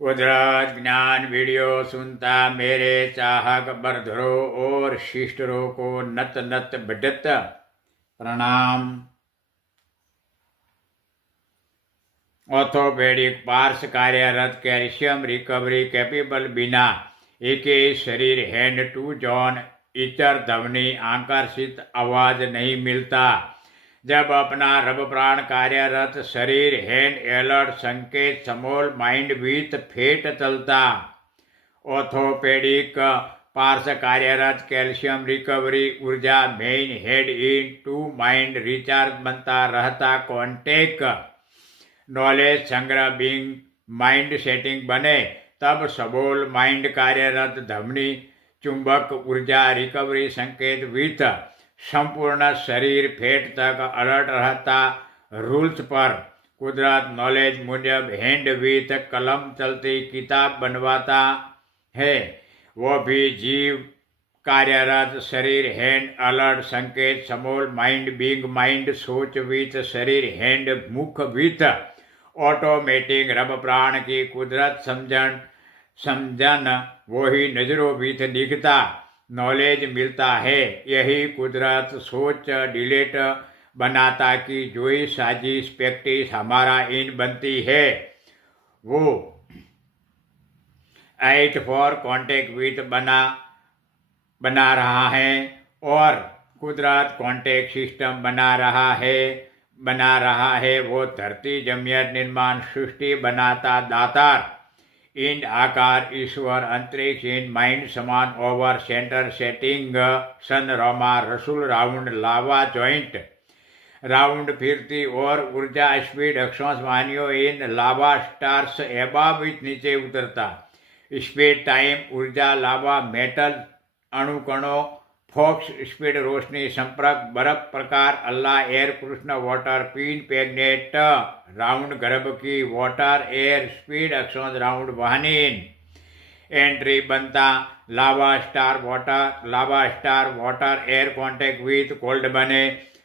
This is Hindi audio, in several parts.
उदरत ज्ञान वीडियो सुनता मेरे चाहक बरधरो और शिष्टरों को नत नत बडत प्रणाम। ऑर्थोपेडिक पार्श्व कार्यरत कैल्शियम रिकवरी कैपेबल बिना एक शरीर हैंड टू जॉन इतर ध्वनि आकर्षित आवाज नहीं मिलता। जब अपना रब प्राण कार्यरत शरीर हैंड अलर्ट संकेत समोल माइंड विथ फेट चलता। ऑर्थोपेडिक पार्श्व कार्यरत कैल्शियम रिकवरी ऊर्जा main head in to mind recharge बनता रहता। कॉन्टेक्ट नॉलेज संग्रह बिंग माइंड सेटिंग बने तब सबोल माइंड कार्यरत ध्वनि चुंबक ऊर्जा रिकवरी संकेत विथ संपूर्ण शरीर फेट तक अलर्ट रहता। रूल्स पर कुदरत नॉलेज मुजब हैंड विथ कलम चलती किताब बनवाता है। वो भी जीव कार्यरत शरीर हैंड अलर्ट संकेत समोल माइंड बिंग माइंड सोच विथ शरीर हैंड मुख विथ ऑटोमेटिक रब प्राण की कुदरत समझन वही नजरों विथ दिखता नॉलेज मिलता है। यही कुदरत सोच डिलेट बनाता कि जोई साजिश प्रैक्टिस हमारा इन बनती है। वो 8 फॉर कॉन्टेक्ट विथ बना रहा है और कुदरत कॉन्टेक्ट सिस्टम बना रहा है। वो धरती जमियत निर्माण सृष्टि बनाता दातार इन आकार ईश्वर अंतरिक्ष इन माइंड समान ओवर सेंटर सेटिंग सन रोमा रसूल राउंड लावा जॉइंट राउंड फिरती और ऊर्जा स्पीड 100 वानियों इन लावा स्टार्स एबाव नीचे उतरता। स्पीड टाइम ऊर्जा लावा मेटल अणुकणों फोक्स स्पीड रोशनी संपर्क बर्फ प्रकार अल्लाह एयर कृष्ण वाटर पीन पैगनेट राउंड गर्भ की वाटर एयर स्पीड 100 राउंड वाहनीन एंट्री बनता। लावा star water air contact with cold बने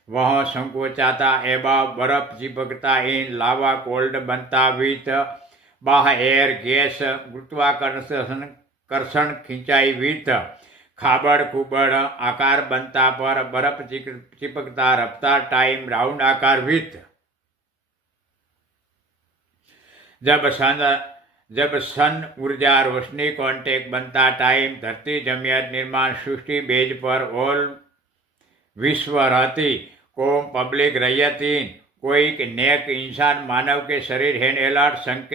वह संकोचाता एबा बर्फ चिपकता इन लावा कोल्ड बनता विथ बाह एयर गैस गुरुत्वाकर्षण खिंचाई विथ खाबड़ खुबड़ आकार बनता पर बर्फ चिपकता रफ्तार टाइम राउंड आकार विथ जब सन ऊर्जा रोशनी कॉन्टेक्ट बनता टाइम धरती जमियत निर्माण सृष्टि बेज पर ऑल विश्व रहती कोम पब्लिक रैयतीन कोई नेक इंसान मानव के शरीर हैंड अलर्ट संकेत